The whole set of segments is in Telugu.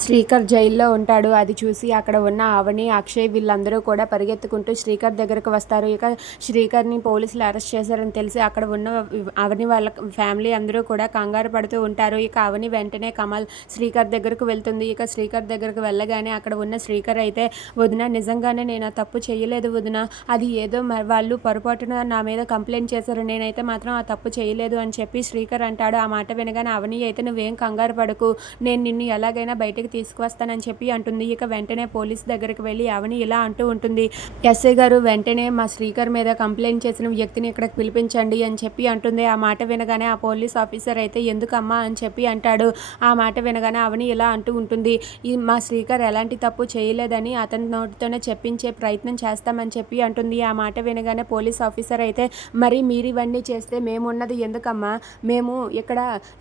శ్రీకర్ జైల్లో ఉంటాడు. అది చూసి అక్కడ ఉన్న ఆవణి అక్షయ్ వీళ్ళందరూ కూడా పరిగెత్తుకుంటూ శ్రీకర్ దగ్గరకు వస్తారు. ఇక శ్రీకర్ని పోలీసులు అరెస్ట్ చేశారని తెలిసి అక్కడ ఉన్న అవని వాళ్ళ ఫ్యామిలీ అందరూ కూడా కంగారు పడుతూ ఉంటారు. ఇక అవని వెంటనే కమల్ శ్రీకర్ దగ్గరకు వెళ్తుంది. ఇక శ్రీకర్ దగ్గరకు వెళ్ళగానే అక్కడ ఉన్న శ్రీకర్ అయితే వదిన నిజంగానే నేను ఆ తప్పు చేయలేదు వదిన. అది ఏదో వాళ్ళు పొరపాటున నా మీద కంప్లైంట్ చేశారు. నేనైతే మాత్రం ఆ తప్పు చేయలేదు అని చెప్పి శ్రీకర్ అంటాడు. ఆ మాట వినగానే అవని అయితే నువ్వేం కంగారు పడకు. నేను నిన్ను ఎలాగైనా బయట బయటకు తీసుకువస్తానని చెప్పి అంటుంది. ఇక వెంటనే పోలీస్ దగ్గరికి వెళ్ళి అవని ఇలా అంటూ ఉంటుంది. ఎస్ఐ గారు వెంటనే మా శ్రీకర్ మీద కంప్లైంట్ చేసిన వ్యక్తిని ఇక్కడికి పిలిపించండి అని చెప్పి అంటుంది. ఆ మాట వినగానే ఆ పోలీస్ ఆఫీసర్ అయితే ఎందుకమ్మా అని చెప్పి అంటాడు. ఆ మాట వినగానే అవని ఇలా అంటూ ఉంటుంది. ఈ మా శ్రీకర్ ఎలాంటి తప్పు చేయలేదని అతని నోటితోనే చెప్పించే ప్రయత్నం చేస్తామని చెప్పి అంటుంది. ఆ మాట వినగానే పోలీస్ ఆఫీసర్ అయితే మరి మీరు ఇవన్నీ చేస్తే మేమున్నది ఎందుకమ్మా? మేము ఇక్కడ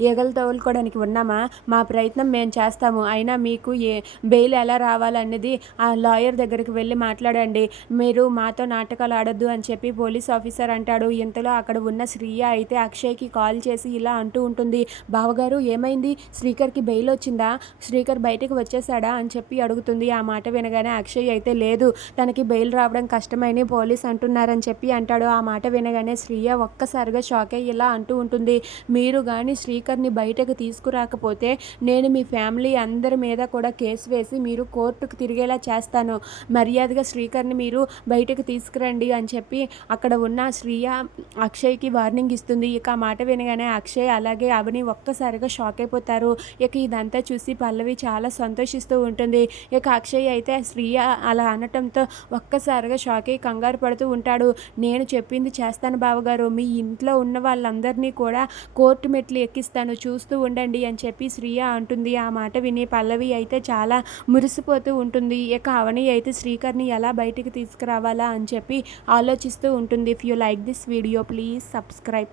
ఈగలు తోలుకోవడానికి ఉన్నామా? మా ప్రయత్నం మేము చేస్తాము. అయినా మీకు ఏ బెయిల్ ఎలా రావాలనేది ఆ లాయర్ దగ్గరికి వెళ్ళి మాట్లాడండి. మీరు మాతో నాటకాలు ఆడొద్దు అని చెప్పి పోలీస్ ఆఫీసర్ అంటాడు. ఇంతలో అక్కడ ఉన్న శ్రీయ అయితే అక్షయ్కి కాల్ చేసి ఇలా అంటూ ఉంటుంది. బావగారు ఏమైంది? శ్రీకర్కి బెయిల్ వచ్చిందా? శ్రీకర్ బయటకు వచ్చేసాడా? అని చెప్పి అడుగుతుంది. ఆ మాట వినగానే అక్షయ్ అయితే లేదు. తనకి బెయిల్ రావడం కష్టమని పోలీస్ అంటున్నారని చెప్పి అంటాడు. ఆ మాట వినగానే శ్రీయ ఒక్కసారిగా షాక్ అయ్యి ఇలా అంటూ ఉంటుంది. మీరు కానీ శ్రీకర్ని బయటకు తీసుకురాకపోతే నేను మీ ఫ్యామిలీ అందరి మీద కూడా కేసు వేసి మీరు కోర్టుకు తిరిగేలా చేస్తాను. మర్యాదగా శ్రీకర్ని మీరు బయటకు తీసుకురండి అని చెప్పి అక్కడ ఉన్న శ్రీయ అక్షయ్కి వార్నింగ్ ఇస్తుంది. ఇక ఆ మాట వినగానే అక్షయ్ అలాగే అవని ఒక్కసారిగా షాక్ అయిపోతారు. ఇక ఇదంతా చూసి పల్లవి చాలా సంతోషిస్తూ ఉంటుంది. ఇక అక్షయ్ అయితే శ్రీయ అలా అనటంతో ఒక్కసారిగా షాక్ అయ్యి కంగారు పడుతూ ఉంటాడు. నేను చెప్పింది చేస్తాను బావగారు. మీ ఇంట్లో ఉన్న వాళ్ళందరినీ కూడా కోర్టు మెట్లు ఎక్కిస్తాను. చూస్తూ ఉండండి అని చెప్పి శ్రీయ అంటుంది. ఆ మాట విని పల్లవి అయితే చాలా మురిసిపోతూ ఉంటుంది. ఇక అవని అయితే శ్రీకర్ని ఎలా బయటికి తీసుకురావాలా అని చెప్పి ఆలోచిస్తూ ఉంటుంది. If you like this video please subscribe